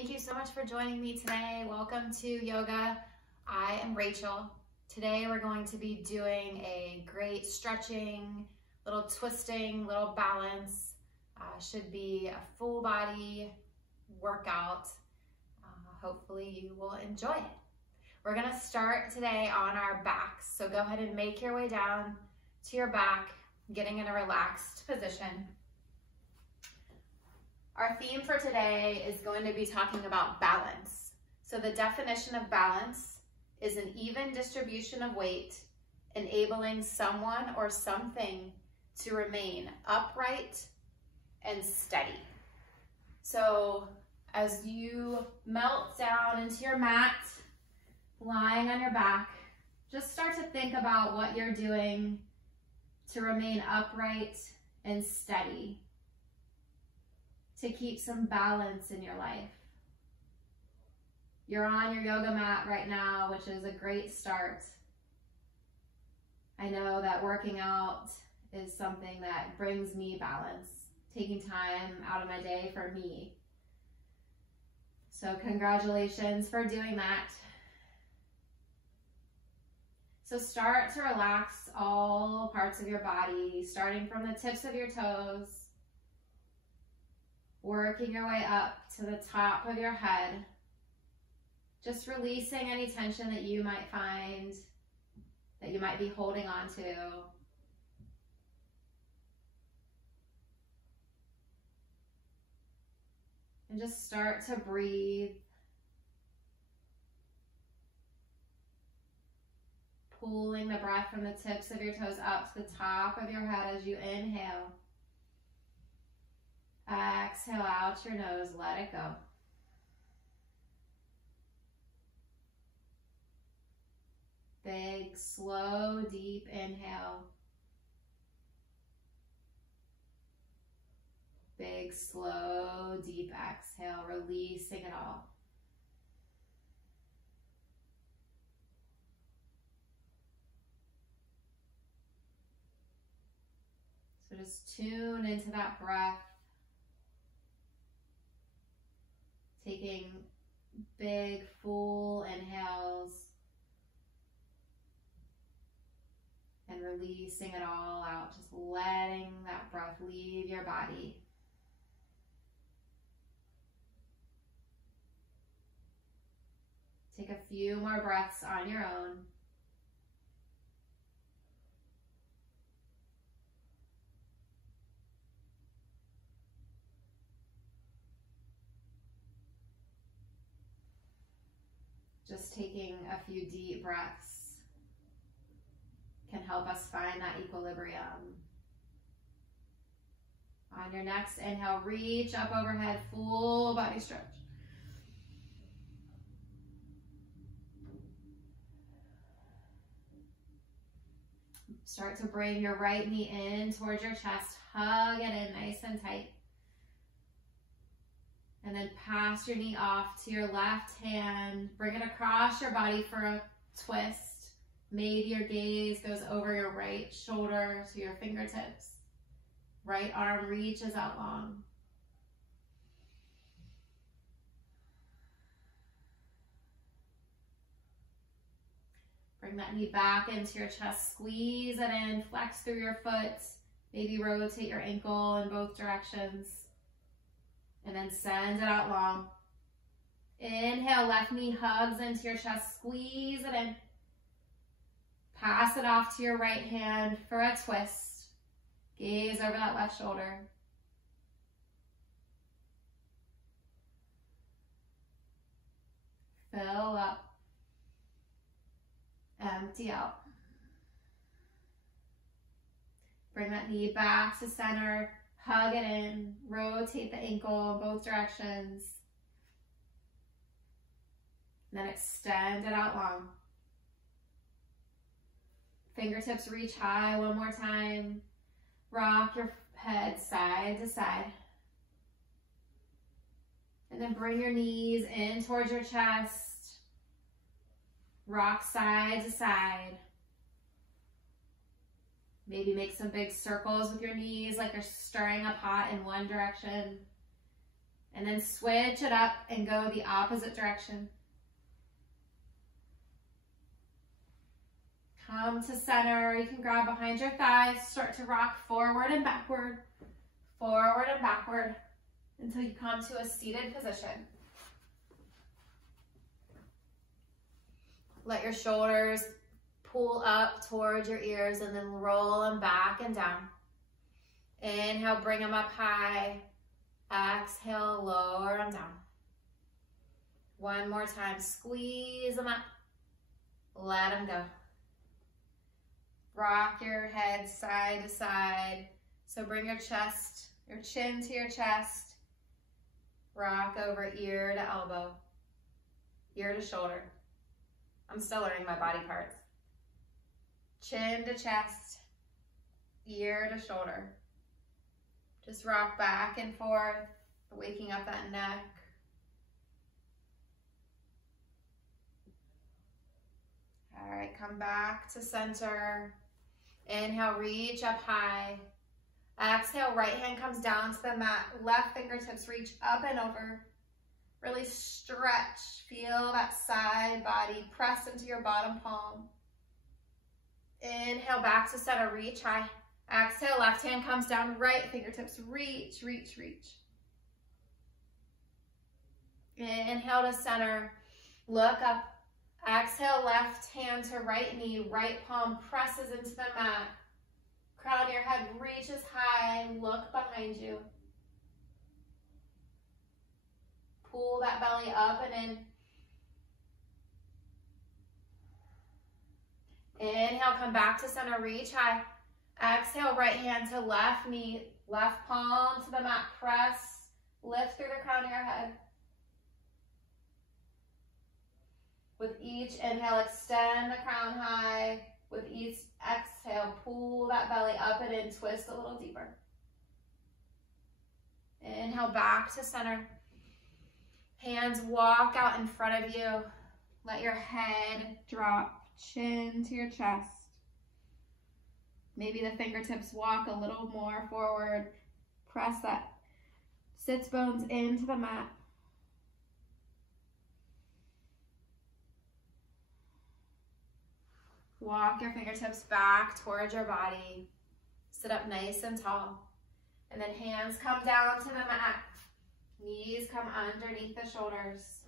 Thank you so much for joining me today. Welcome to yoga. I am Rachel. Today we're going to be doing a great stretching, little twisting, little balance. Should be a full body workout. Hopefully you will enjoy it. We're gonna start today on our backs. So go ahead and make your way down to your back, getting in a relaxed position. Our theme for today is going to be talking about balance. So the definition of balance is an even distribution of weight, enabling someone or something to remain upright and steady. So as you melt down into your mat, lying on your back, just start to think about what you're doing to remain upright and steady, to keep some balance in your life. You're on your yoga mat right now, which is a great start. I know that working out is something that brings me balance, taking time out of my day for me. So congratulations for doing that. So start to relax all parts of your body, starting from the tips of your toes, working your way up to the top of your head, just releasing any tension that you might find, that you might be holding on to. And just start to breathe. Pulling the breath from the tips of your toes up to the top of your head as you inhale. Exhale out your nose, let it go. Big, slow, deep inhale. Big, slow, deep exhale, releasing it all. So just tune into that breath. Taking big, full inhales and releasing it all out, just letting that breath leave your body. Take a few more breaths on your own. Just taking a few deep breaths can help us find that equilibrium. On your next inhale, reach up overhead, full body stretch. Start to bring your right knee in towards your chest, hug it in nice and tight. And then pass your knee off to your left hand. Bring it across your body for a twist. Maybe your gaze goes over your right shoulder to your fingertips. Right arm reaches out long. Bring that knee back into your chest. Squeeze it in. Flex through your foot. Maybe rotate your ankle in both directions. And then send it out long. Inhale, left knee hugs into your chest. Squeeze it in. Pass it off to your right hand for a twist. Gaze over that left shoulder. Fill up. Empty out. Bring that knee back to center. Hug it in, rotate the ankle in both directions. And then extend it out long. Fingertips reach high one more time. Rock your head side to side. And then bring your knees in towards your chest. Rock side to side. Maybe make some big circles with your knees like you're stirring a pot in one direction. And then switch it up and go the opposite direction. Come to center. You can grab behind your thighs. Start to rock forward and backward until you come to a seated position. Let your shoulders pull up towards your ears and then roll them back and down. Inhale, bring them up high. Exhale, lower them down. One more time, squeeze them up. Let them go. Rock your head side to side. So bring your chest, your chin to your chest. Rock over ear to elbow, ear to shoulder. I'm still learning my body parts. Chin to chest, ear to shoulder. Just rock back and forth, waking up that neck. All right, come back to center. Inhale, reach up high. Exhale, right hand comes down to the mat. Left fingertips reach up and over. Really stretch. Feel that side body press into your bottom palm. Inhale, back to center, reach high. Exhale, left hand comes down, right fingertips reach, reach, reach. Inhale to center, look up. Exhale, left hand to right knee, right palm presses into the mat. Crown of your head reaches high, look behind you. Pull that belly up and in. Inhale, come back to center, reach high. Exhale, right hand to left knee, left palm to the mat, press, lift through the crown of your head. With each inhale, extend the crown high. With each exhale, pull that belly up and in, twist a little deeper. Inhale, back to center. Hands walk out in front of you. Let your head drop, chin to your chest. Maybe the fingertips walk a little more forward. Press that sits bones into the mat. Walk your fingertips back towards your body. Sit up nice and tall. And then hands come down to the mat. Knees come underneath the shoulders.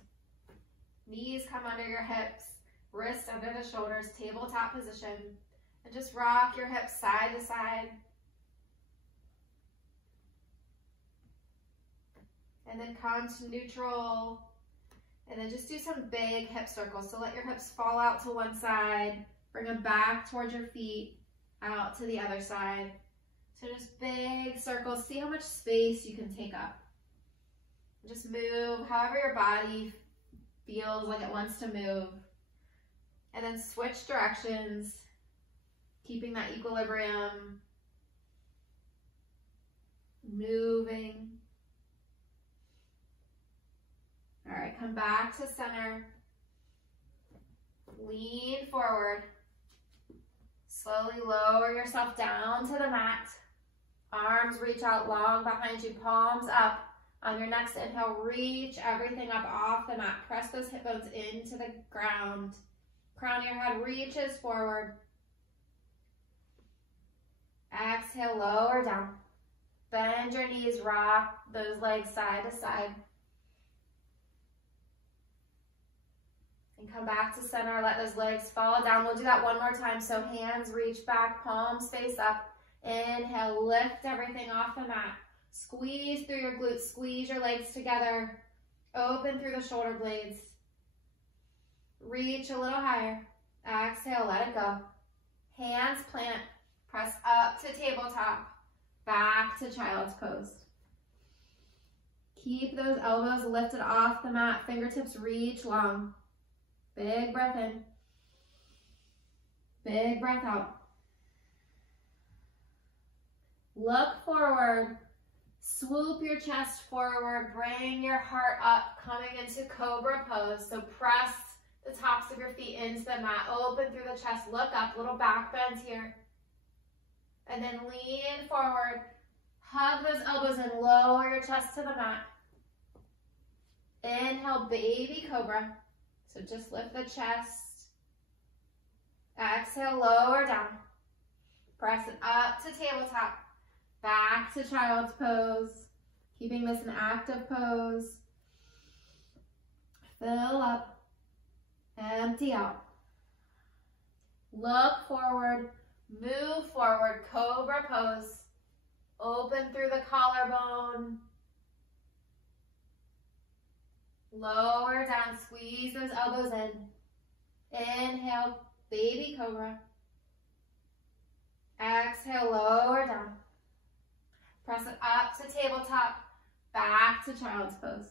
Knees come under your hips. Wrists under the shoulders, tabletop position. And just rock your hips side to side. And then come to neutral. And then just do some big hip circles. So let your hips fall out to one side. Bring them back towards your feet, out to the other side. So just big circles. See how much space you can take up. Just move however your body feels like it wants to move. And then switch directions, keeping that equilibrium. Moving. All right, come back to center. Lean forward. Slowly lower yourself down to the mat. Arms reach out long behind you, palms up. On your next inhale, reach everything up off the mat. Press those hip bones into the ground. Crown of your head reaches forward. Exhale, lower down. Bend your knees, rock those legs side to side. And come back to center, let those legs fall down. We'll do that one more time. So hands reach back, palms face up. Inhale, lift everything off the mat. Squeeze through your glutes, squeeze your legs together. Open through the shoulder blades. Reach a little higher. Exhale, let it go. Hands plant, press up to tabletop, back to child's pose. Keep those elbows lifted off the mat, fingertips reach long. Big breath in. Big breath out. Look forward. Swoop your chest forward. Bring your heart up, coming into cobra pose. So press the tops of your feet into the mat. Open through the chest. Look up. Little back bend here. And then lean forward. Hug those elbows and lower your chest to the mat. Inhale, baby cobra. So just lift the chest. Exhale, lower down. Press it up to tabletop. Back to child's pose. Keeping this an active pose. Fill up. Empty out. Look forward. Move forward. Cobra pose. Open through the collarbone. Lower down. Squeeze those elbows in. Inhale, baby cobra. Exhale, lower down. Press it up to tabletop. Back to child's pose.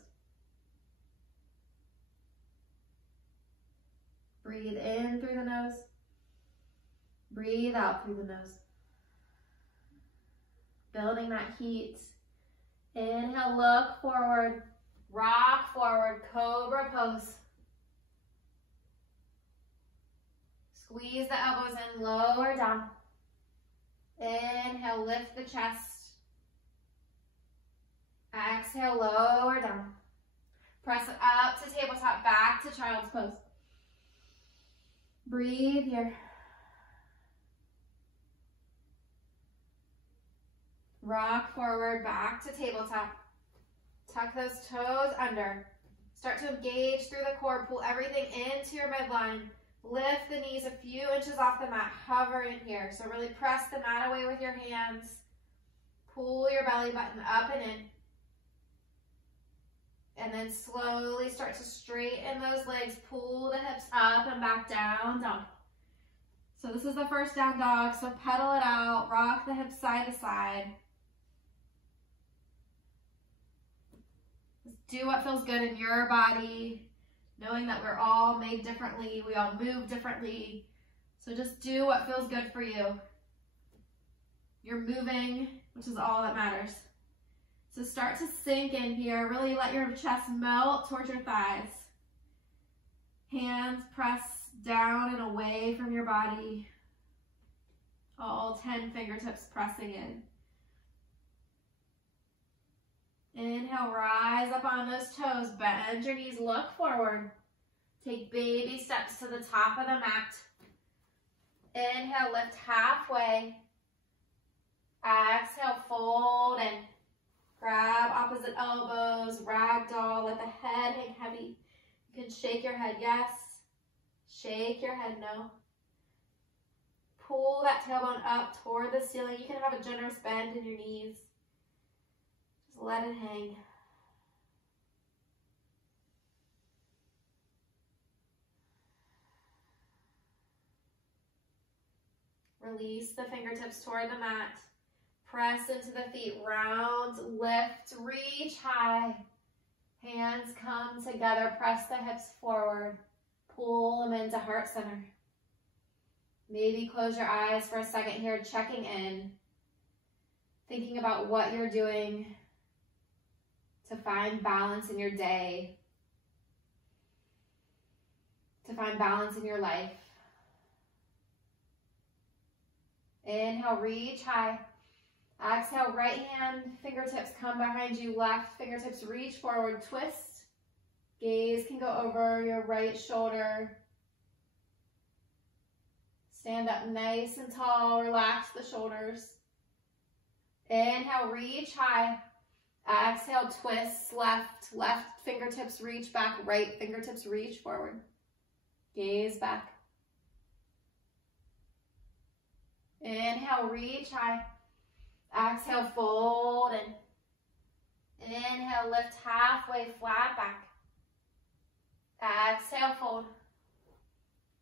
Breathe in through the nose. Breathe out through the nose. Building that heat. Inhale, look forward. Rock forward, cobra pose. Squeeze the elbows in, lower down. Inhale, lift the chest. Exhale, lower down. Press it up to tabletop, back to child's pose. Breathe here. Rock forward, back to tabletop. Tuck those toes under. Start to engage through the core. Pull everything into your midline. Lift the knees a few inches off the mat. Hover in here. So really press the mat away with your hands. Pull your belly button up and in. And then slowly start to straighten those legs. Pull the hips up and back down, down. So this is the first down dog. So pedal it out. Rock the hips side to side. Do what feels good in your body, knowing that we're all made differently, we all move differently. So just do what feels good for you. You're moving, which is all that matters. So start to sink in here. Really let your chest melt towards your thighs. Hands press down and away from your body. All 10 fingertips pressing in. Inhale, rise up on those toes. Bend your knees, look forward. Take baby steps to the top of the mat. Inhale, lift halfway. Exhale, fold in. Grab opposite elbows, ragdoll, let the head hang heavy. You can shake your head, yes. Shake your head, no. Pull that tailbone up toward the ceiling. You can have a generous bend in your knees. Just let it hang. Release the fingertips toward the mat. Press into the feet, round, lift, reach high. Hands come together, press the hips forward. Pull them into heart center. Maybe close your eyes for a second here, checking in. Thinking about what you're doing to find balance in your day. To find balance in your life. Inhale, reach high. Exhale, right hand, fingertips come behind you. Left fingertips reach forward, twist. Gaze can go over your right shoulder. Stand up nice and tall, relax the shoulders. Inhale, reach high. Exhale, twist, left fingertips reach back, right fingertips reach forward. Gaze back. Inhale, reach high. Exhale, fold in. Inhale, lift halfway, flat back. Exhale, fold.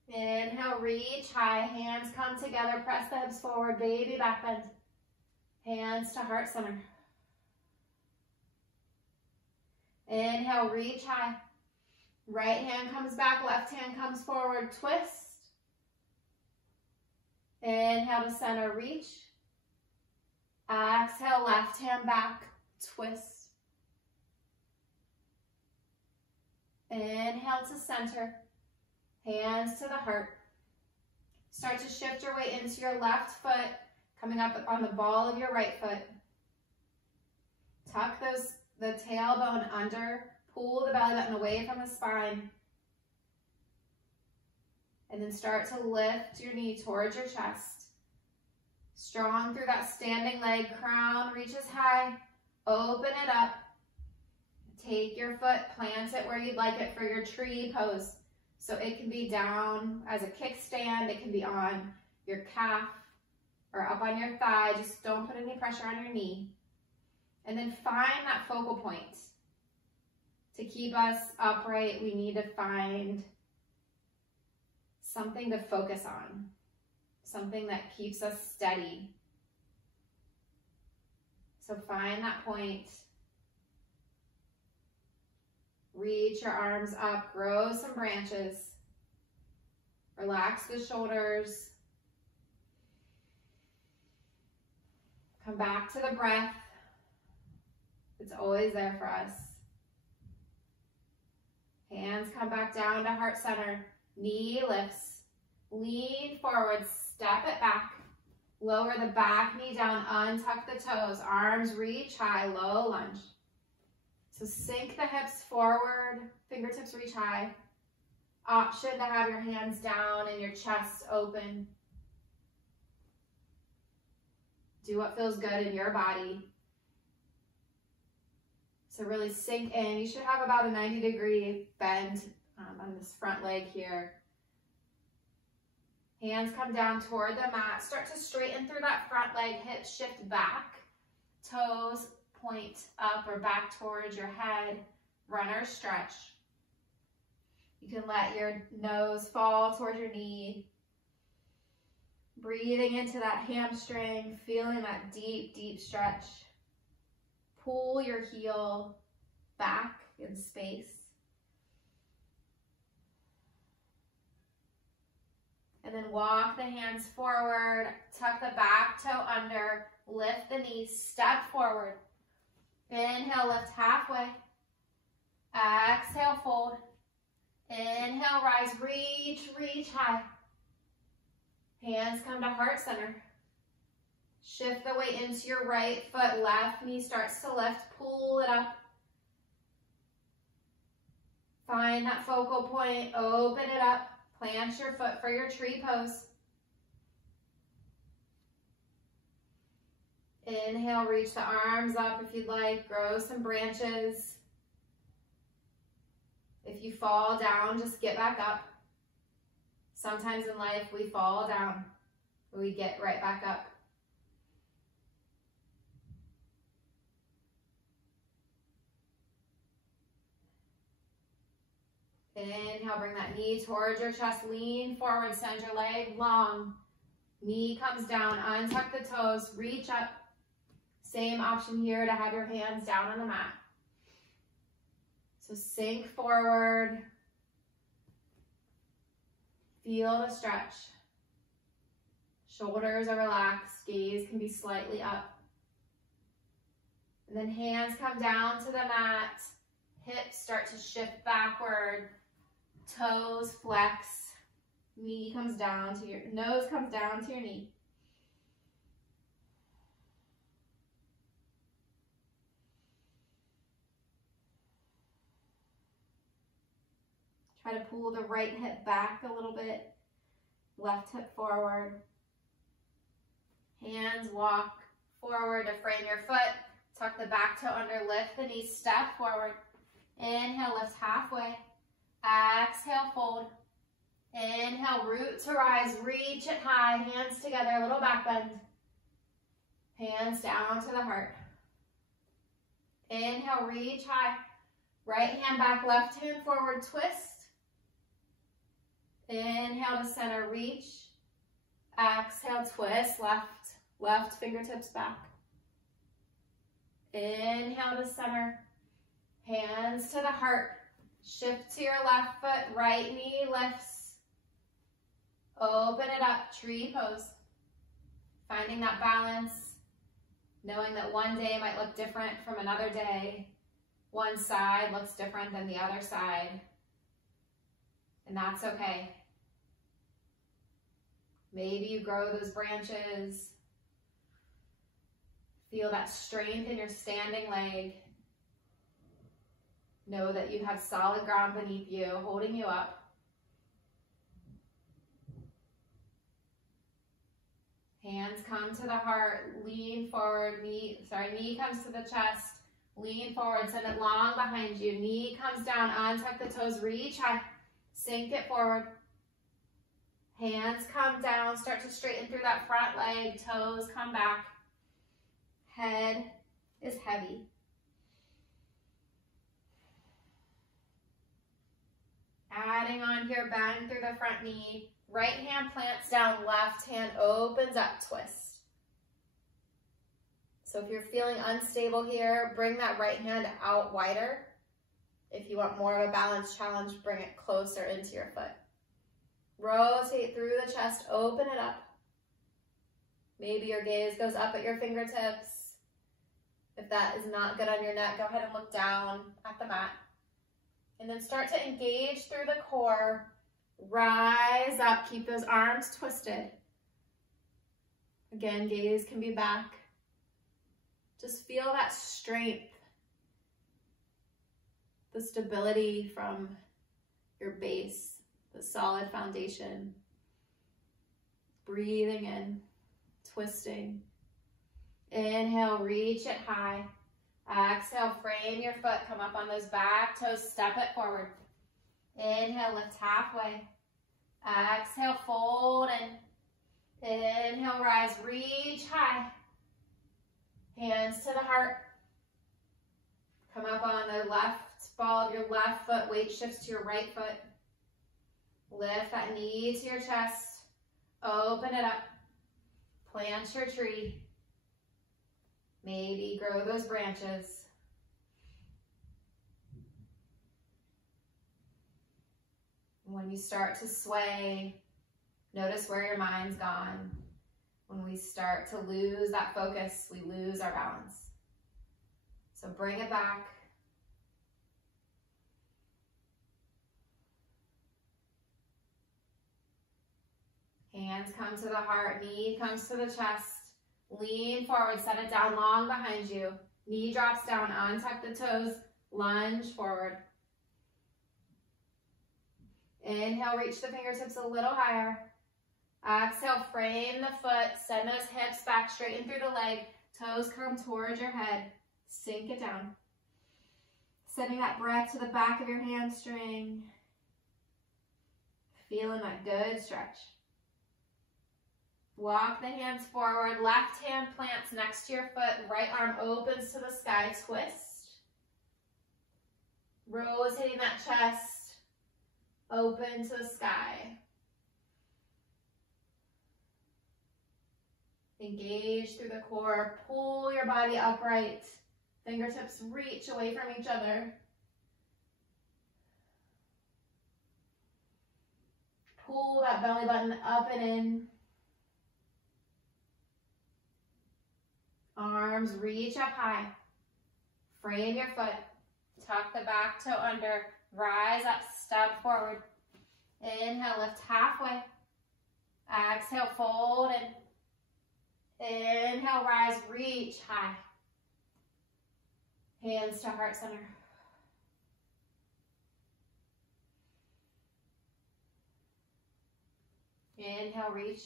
Inhale, reach high. Hands come together, press the hips forward, baby back bend. Hands to heart center. Inhale, reach high. Right hand comes back, left hand comes forward, twist. Inhale to center, reach. Exhale, left hand back, twist. Inhale to center, hands to the heart. Start to shift your weight into your left foot, coming up on the ball of your right foot. Tuck the tailbone under, Pull the belly button away from the spine. And then start to lift your knee towards your chest. Strong through that standing leg. Crown reaches high. Open it up. Take your foot, plant it where you'd like it for your tree pose. So it can be down as a kickstand. It can be on your calf or up on your thigh. Just don't put any pressure on your knee. And then find that focal point. To keep us upright, we need to find something to focus on. Something that keeps us steady. So find that point. Reach your arms up, grow some branches. Relax the shoulders. Come back to the breath. It's always there for us. Hands come back down to heart center. Knee lifts. Lean forward, step it back. Lower the back knee down, untuck the toes. Arms reach high, low lunge. So sink the hips forward, fingertips reach high. Option to have your hands down and your chest open. Do what feels good in your body. So really sink in. You should have about a 90-degree bend on this front leg here. Hands come down toward the mat. Start to straighten through that front leg. Hips shift back. Toes point up or back towards your head. Runner stretch. You can let your nose fall towards your knee. Breathing into that hamstring, feeling that deep, deep stretch. Pull your heel back in space. And then walk the hands forward, tuck the back toe under, lift the knees, step forward. Inhale, lift halfway. Exhale, fold. Inhale, rise, reach high. Hands come to heart center. Shift the weight into your right foot. Left knee starts to lift. Pull it up. Find that focal point. Open it up. Plant your foot for your tree pose. Inhale, reach the arms up if you'd like. Grow some branches. If you fall down, just get back up. Sometimes in life we fall down, but we get right back up. Inhale, bring that knee towards your chest, lean forward, send your leg long. Knee comes down, untuck the toes, reach up. Same option here to have your hands down on the mat. So sink forward. Feel the stretch. Shoulders are relaxed, gaze can be slightly up. And then hands come down to the mat. Hips start to shift backward. Toes flex. Knee comes down to your nose comes down to your knee. Try to pull the right hip back a little bit. Left hip forward. Hands walk forward to frame your foot. Tuck the back toe under, lift the knee, step forward. Inhale, lift halfway. Exhale, fold. Inhale, root to rise, reach it high, hands together, a little back bend. Hands down to the heart. Inhale, reach high. Right hand back, left hand forward, twist. Inhale to center, reach. Exhale, twist, left fingertips back. Inhale to center. Hands to the heart. Shift to your left foot, right knee lifts. Open it up, tree pose. Finding that balance, knowing that one day might look different from another day. One side looks different than the other side. And that's okay. Maybe you grow those branches. Feel that strength in your standing leg. Know that you have solid ground beneath you, holding you up. Hands come to the heart, lean forward, knee comes to the chest, lean forward, send it long behind you. Knee comes down, untuck the toes, reach high, sink it forward. Hands come down, start to straighten through that front leg, toes come back. Head is heavy. Adding on here, bend through the front knee. Right hand plants down, left hand opens up, twist. So if you're feeling unstable here, bring that right hand out wider. If you want more of a balance challenge, bring it closer into your foot. Rotate through the chest, open it up. Maybe your gaze goes up at your fingertips. If that is not good on your neck, go ahead and look down at the mat. And then start to engage through the core. Rise up, keep those arms twisted. Again, gaze can be back. Just feel that strength, the stability from your base, the solid foundation. Breathing in, twisting. Inhale, reach it high. Exhale, frame your foot, come up on those back toes, step it forward. Inhale, lift halfway. Exhale, fold in. Inhale, rise, reach high. Hands to the heart. Come up on the left ball of your left foot, weight shifts to your right foot. Lift that knee to your chest. Open it up. Plant your tree. Maybe grow those branches. When you start to sway, notice where your mind's gone. When we start to lose that focus, we lose our balance. So bring it back. Hands come to the heart, knee comes to the chest. Lean forward, set it down long behind you. Knee drops down, untuck the toes, lunge forward. Inhale, reach the fingertips a little higher. Exhale, frame the foot, send those hips back, straighten through the leg. Toes come towards your head, sink it down. Sending that breath to the back of your hamstring. Feeling that good stretch. Walk the hands forward, left hand plants next to your foot, right arm opens to the sky, twist. Rotating that chest, open to the sky. Engage through the core, pull your body upright, fingertips reach away from each other. Pull that belly button up and in. Arms reach up high. Frame your foot. Tuck the back toe under. Rise up, step forward. Inhale, lift halfway. Exhale, fold in. Inhale, rise, reach high. Hands to heart center. Inhale, reach.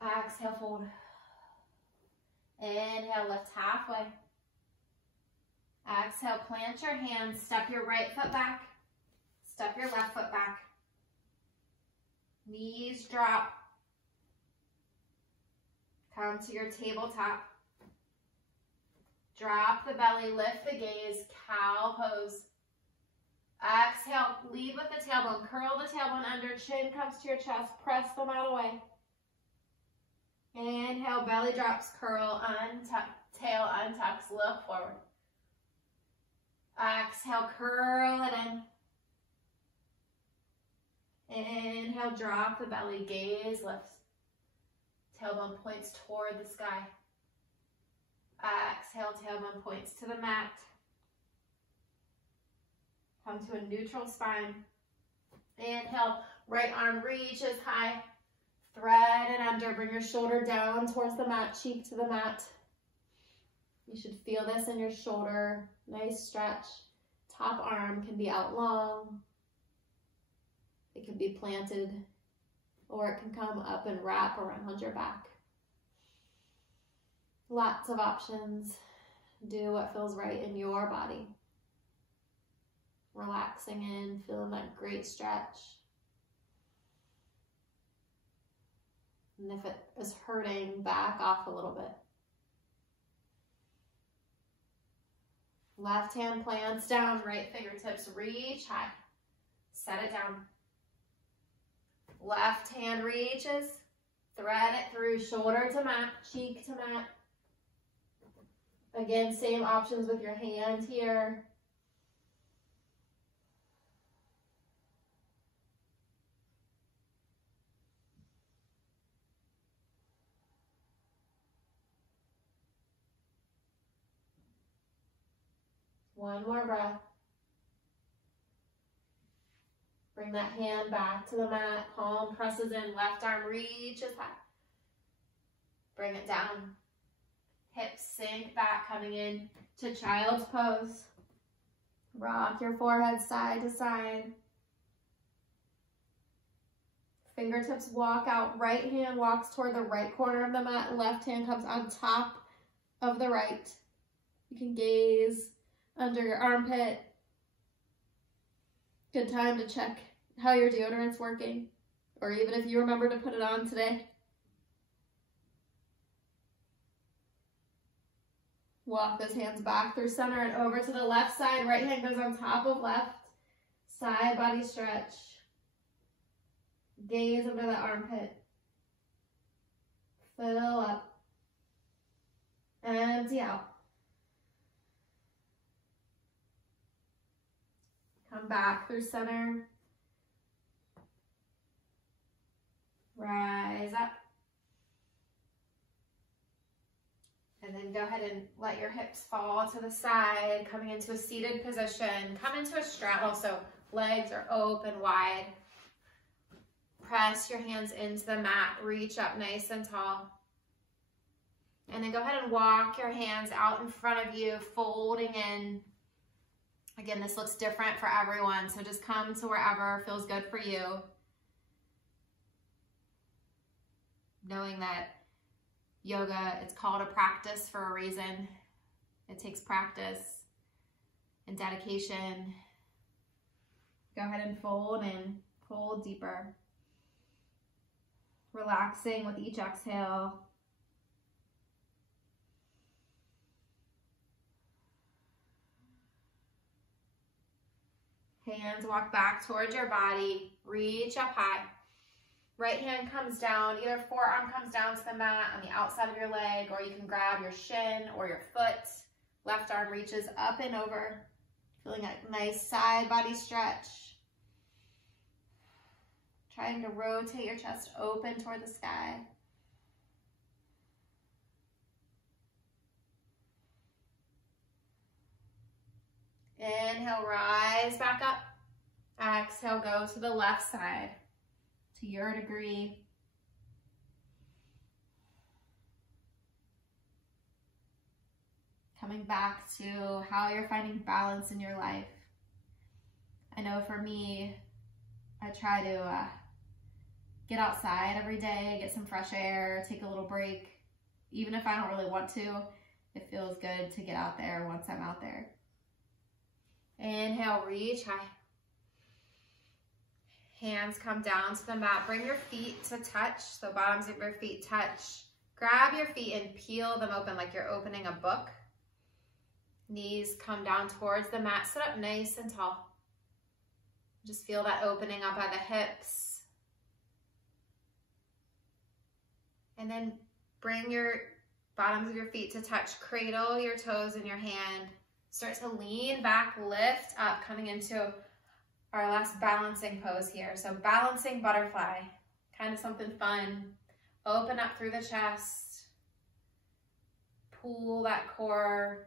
Exhale, fold. Inhale, lift halfway. Exhale, plant your hands, step your right foot back, step your left foot back. Knees drop. Come to your tabletop. Drop the belly, lift the gaze, cow pose. Exhale, lead with the tailbone, curl the tailbone under, chin comes to your chest, press the mat away. Inhale, belly drops, curl, untuck, tail untucks, look forward. Exhale, curl it in. Inhale, drop the belly, gaze lifts. Tailbone points toward the sky. Exhale, tailbone points to the mat. Come to a neutral spine. Inhale, right arm reaches high. Thread it under, bring your shoulder down towards the mat, cheek to the mat. You should feel this in your shoulder, nice stretch. top arm can be out long. It can be planted, or it can come up and wrap around your back. Lots of options. Do what feels right in your body. Relaxing in, feeling that great stretch. And if it is hurting, back off a little bit. Left hand plants down, right fingertips reach high. Set it down. Left hand reaches, thread it through shoulder to mat, cheek to mat. Again, same options with your hand here. One more breath. Bring that hand back to the mat. Palm presses in, left arm reaches high. Bring it down. Hips sink back, coming in to child's pose. Rock your forehead side to side. Fingertips walk out. Right hand walks toward the right corner of the mat. Left hand comes on top of the right. You can gaze under your armpit. Good time to check how your deodorant's working, or even if you remember to put it on today. Walk those hands back through center and over to the left side. Right hand goes on top of left. Side body stretch. Gaze under the armpit. Fill up. Empty out. Come back through center. Rise up. And then go ahead and let your hips fall to the side, coming into a seated position. Come into a straddle, so legs are open wide. Press your hands into the mat, reach up nice and tall. And then go ahead and walk your hands out in front of you, folding in. Again, this looks different for everyone, so just come to wherever feels good for you. Knowing that yoga, it's called a practice for a reason. It takes practice and dedication. Go ahead and fold in, fold deeper. Relaxing with each exhale. Hands walk back towards your body, reach up high. Right hand comes down, either forearm comes down to the mat on the outside of your leg, or you can grab your shin or your foot. Left arm reaches up and over, feeling a nice side body stretch. Trying to rotate your chest open toward the sky. Inhale, rise back up. Exhale, go to the left side to your degree. Coming back to how you're finding balance in your life. I know for me, I try to get outside every day, get some fresh air, take a little break. Even if I don't really want to, it feels good to get out there once I'm out there. Inhale, reach high. Hands come down to the mat. Bring your feet to touch, so bottoms of your feet touch. Grab your feet and peel them open like you're opening a book. Knees come down towards the mat. Sit up nice and tall. Just feel that opening up at the hips. And then bring your bottoms of your feet to touch. Cradle your toes in your hand. Start to lean back, lift up, coming into our last balancing pose here. So balancing butterfly, kind of something fun. Open up through the chest. Pull that core.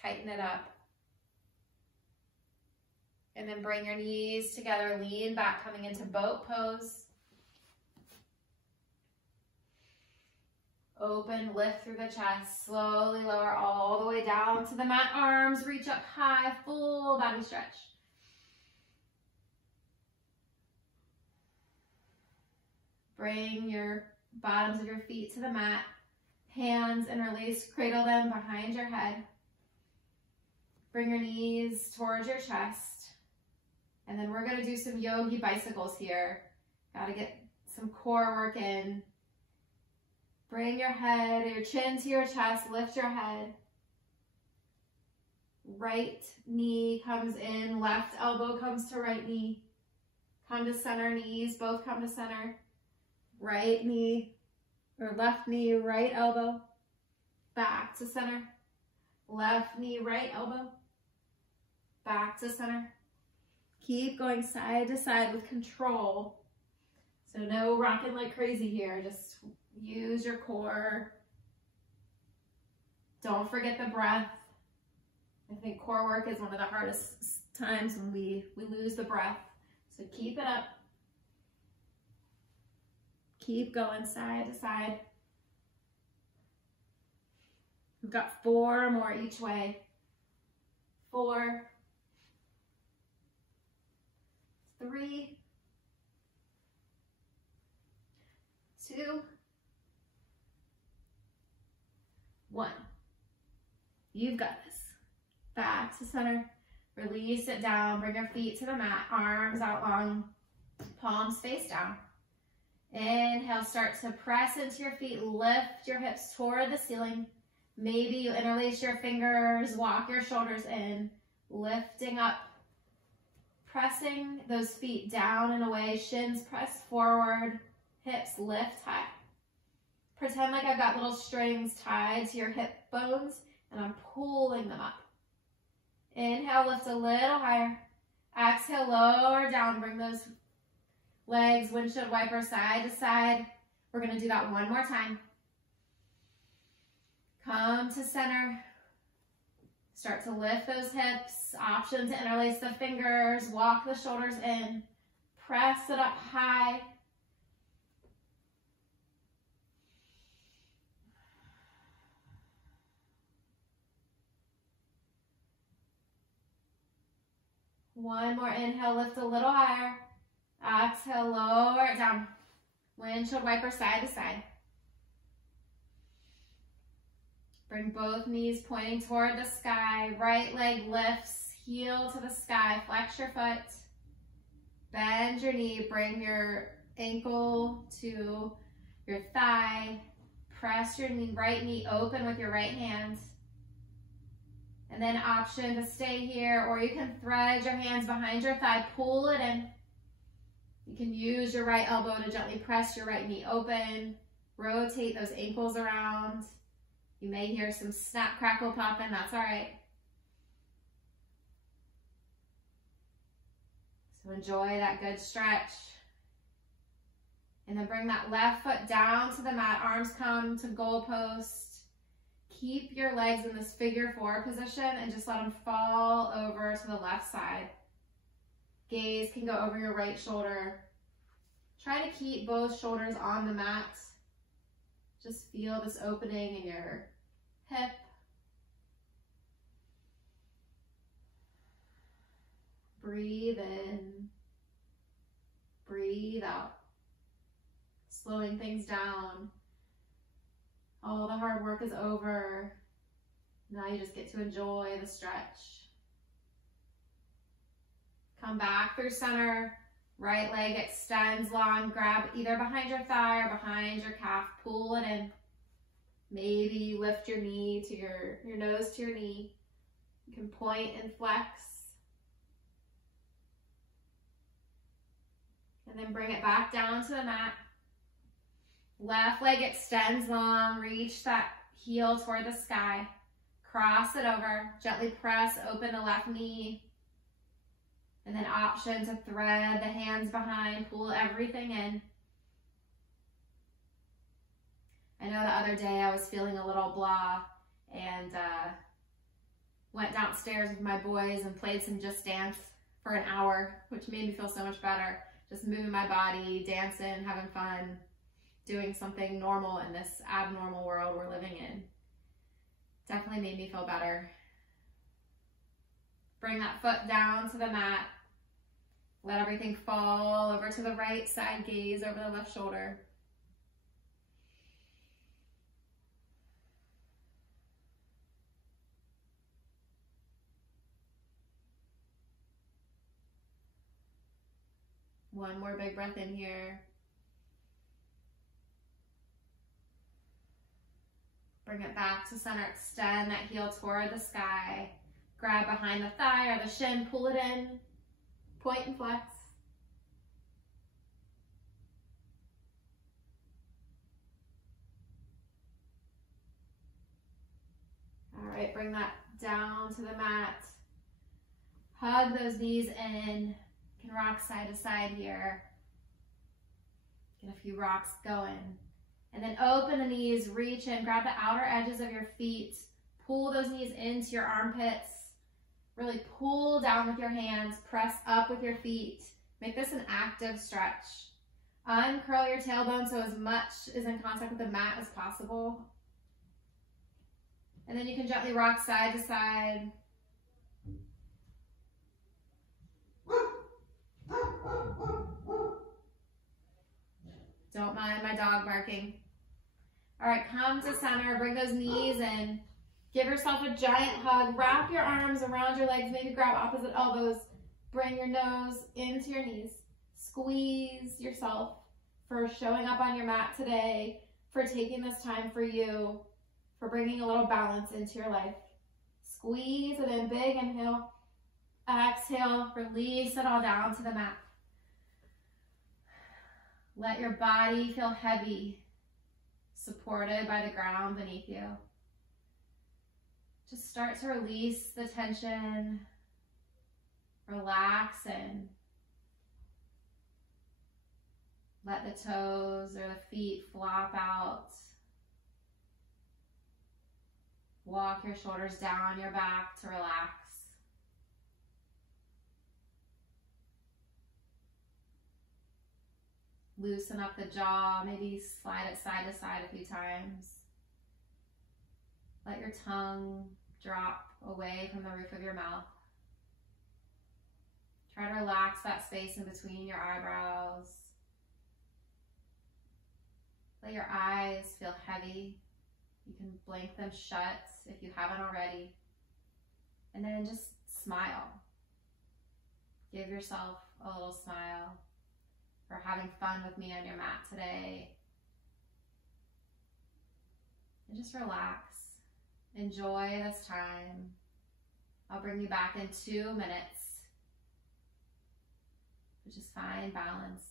Tighten it up. And then bring your knees together, lean back, coming into boat pose. Open, lift through the chest, slowly lower all the way down to the mat. Arms reach up high, full body stretch. Bring your bottoms of your feet to the mat. Hands interlace, cradle them behind your head. Bring your knees towards your chest. And then we're going to do some Yogi Bicycles here. Got to get some core work in. Bring your head, your chin to your chest, lift your head. Right knee comes in, left elbow comes to right knee. Come to center, knees both come to center. Right knee, or left knee, right elbow, back to center. Left knee, right elbow, back to center. Keep going side to side with control. So no rocking like crazy here, just use your core. Don't forget the breath. I think core work is one of the hardest times when we lose the breath. So keep it up. Keep going side to side. We've got 4 more each way. 4, 3, 2, 1. You've got this. Back to center. Release it down. Bring your feet to the mat. Arms out long. Palms face down. Inhale, start to press into your feet. Lift your hips toward the ceiling. Maybe you interlace your fingers, walk your shoulders in, lifting up, pressing those feet down and away. Shins press forward, hips lift high. Pretend like I've got little strings tied to your hip bones and I'm pulling them up. Inhale, lift a little higher. Exhale, lower down. Bring those legs, windshield wiper, side to side. We're going to do that one more time. Come to center. Start to lift those hips. Option to interlace the fingers. Walk the shoulders in. Press it up high. One more inhale, lift a little higher. Exhale, lower it down. Windshield wiper side to side. Bring both knees pointing toward the sky. Right leg lifts, heel to the sky. Flex your foot. Bend your knee. Bring your ankle to your thigh. Press your right knee open with your right hand. And then option to stay here, or you can thread your hands behind your thigh, pull it in. You can use your right elbow to gently press your right knee open. Rotate those ankles around. You may hear some snap, crackle, popping. That's all right. So enjoy that good stretch. And then bring that left foot down to the mat. Arms come to goalpost. Keep your legs in this figure 4 position and just let them fall over to the left side. Gaze can go over your right shoulder. Try to keep both shoulders on the mat. Just feel this opening in your hip. Breathe in. Breathe out. Slowing things down. All the hard work is over. Now you just get to enjoy the stretch. Come back through center. Right leg extends long. Grab either behind your thigh or behind your calf. Pull it in. Maybe you lift your knee to your nose to your knee. You can point and flex. And then bring it back down to the mat. Left leg extends long. Reach that heel toward the sky. Cross it over. Gently press open the left knee. And then option to thread the hands behind. Pull everything in. I know the other day I was feeling a little blah and went downstairs with my boys and played some Just Dance for an hour, which made me feel so much better. Just moving my body, dancing, having fun. doing something normal in this abnormal world we're living in. Definitely made me feel better. Bring that foot down to the mat. Let everything fall over to the right side, gaze over the left shoulder. One more big breath in here. Bring it back to center. Extend that heel toward the sky. Grab behind the thigh or the shin. Pull it in. Point and flex. All right, bring that down to the mat. Hug those knees in. You can rock side to side here. Get a few rocks going. And then open the knees, reach in, grab the outer edges of your feet. Pull those knees into your armpits. Really pull down with your hands, press up with your feet. Make this an active stretch. Uncurl your tailbone so as much is in contact with the mat as possible. And then you can gently rock side to side. Don't mind my dog barking. All right, come to center, bring those knees in. Give yourself a giant hug. Wrap your arms around your legs, maybe grab opposite elbows. Bring your nose into your knees. Squeeze yourself for showing up on your mat today, for taking this time for you, for bringing a little balance into your life. Squeeze it in, big inhale. Exhale, release it all down to the mat. Let your body feel heavy, supported by the ground beneath you. Just start to release the tension, relax, and let the toes or the feet flop out. Walk your shoulders down your back to relax. Loosen up the jaw, maybe slide it side to side a few times. Let your tongue drop away from the roof of your mouth. Try to relax that space in between your eyebrows. Let your eyes feel heavy. You can blink them shut if you haven't already. And then just smile. Give yourself a little smile for having fun with me on your mat today. And just relax. Enjoy this time. I'll bring you back in 2 minutes. But just find balance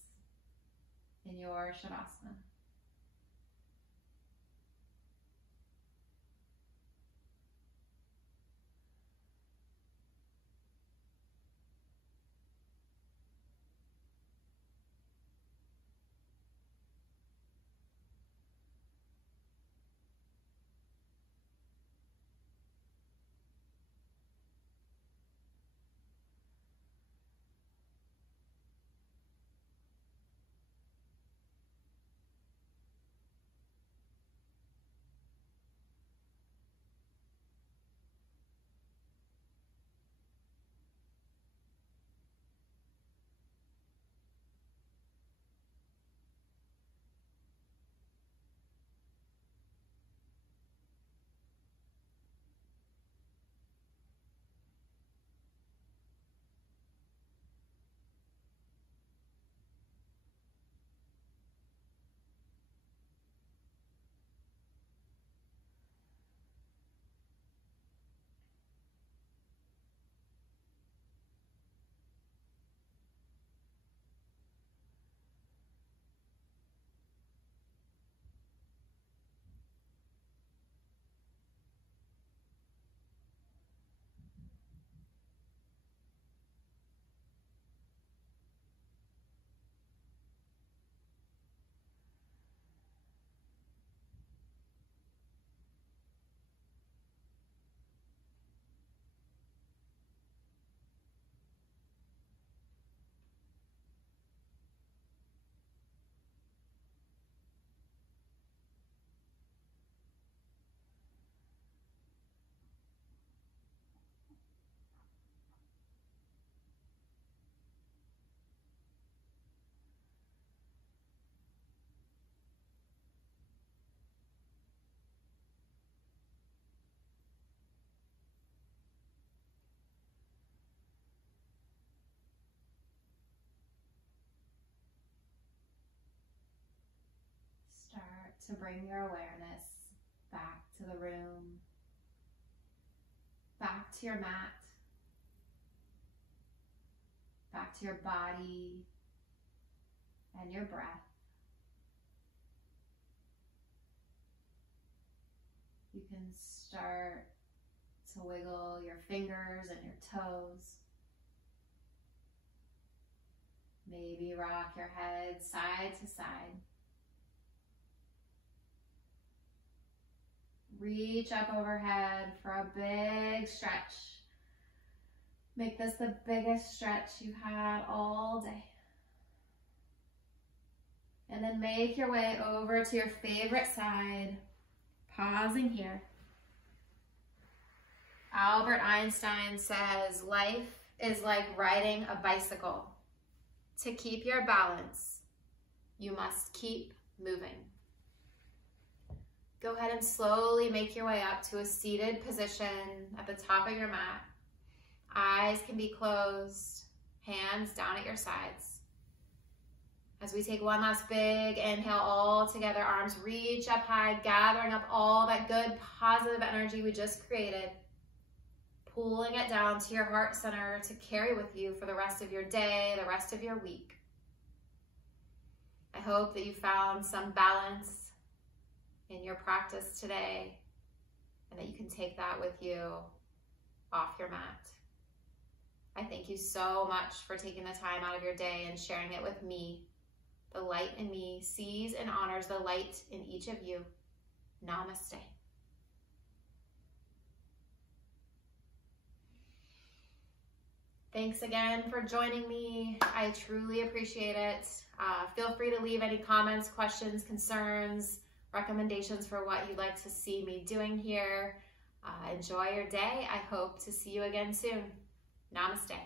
in your Shavasana. to bring your awareness back to the room, back to your mat, back to your body and your breath. You can start to wiggle your fingers and your toes. Maybe rock your head side to side. Reach up overhead for a big stretch. Make this the biggest stretch you've had all day. And then make your way over to your favorite side, pausing here. Albert Einstein says, life is like riding a bicycle. To keep your balance, you must keep moving. Go ahead and slowly make your way up to a seated position at the top of your mat. Eyes can be closed, hands down at your sides. As we take one last big inhale all together, arms reach up high, gathering up all that good positive energy we just created, pulling it down to your heart center to carry with you for the rest of your day, the rest of your week. I hope that you found some balance in your practice today and that you can take that with you off your mat. I thank you so much for taking the time out of your day and sharing it with me. The light in me sees and honors the light in each of you. Namaste. Thanks again for joining me. I truly appreciate it. Feel free to leave any comments, questions, concerns, recommendations for what you'd like to see me doing here. Enjoy your day. I hope to see you again soon. Namaste.